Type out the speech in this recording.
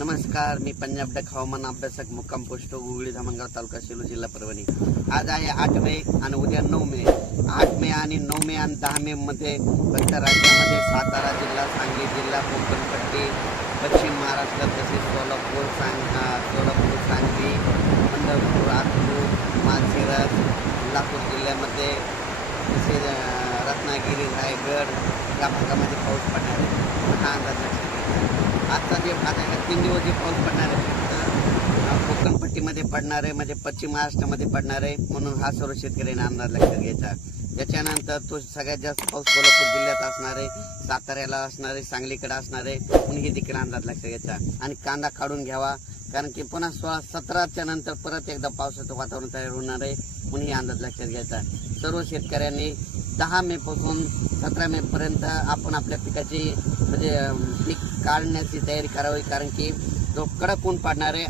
नमस्कार, मी पंजाब डक हवामान अभ्यासक मुक्काम पोस्ट गुगळी धामणगाव तालुका सेलू जिल्हा परभणी। आज आहे 8 मे आणि उद्या 9 मे। 8 मे आणि 9 मे आणि 10 मे मध्ये फक्त राज्यामध्ये सातारा जिल्हा, सांगली जिल्हा, कोकणपट्टी, पश्चिम महाराष्ट्र तसेच सोलापूर, सांगली, पंढरपूर, अकोला, माळशिरस, कोल्हापूर जिल्ह्यामध्ये तसेच रत्नागिरी, रायगड या भागामध्ये पाऊस पडणार आहे। हा अंदाज लक्षात घ्या। आता 3 दिवस जे पाऊस पडणार आहे कोकणपट्टीमध्ये पडणार आहे, म्हणजे पश्चिम महाराष्ट्रामध्ये पडणार आहे, म्हणून हा सर्व शेतकऱ्यांना अंदाज लक्षात घ्यायचा। त्याच्यानंतर तो सगळ्यात जास्त पाऊस कोल्हापूर जिल्ह्यात असणार आहे, साताऱ्याला असणार आहे, सांगलीकडे असणार आहे, म्हणून हे देखील अंदाज लक्षात घ्यायचा। आणि कांदा काढून घ्यावा, कारण की पुन्हा 16-17च्या नंतर परत एकदा पावसाचं वातावरण तयार होणार आहे, म्हणून हे अंदाज लक्षात घ्यायचा। सर्व शेतकऱ्यांनी 10 मे पासून 17 मे पर्यंत आपण आपल्या पिकाची म्हणजे पीक काढण्याची तयारी करावी, कारण की जो कडक ऊन पडणार आहे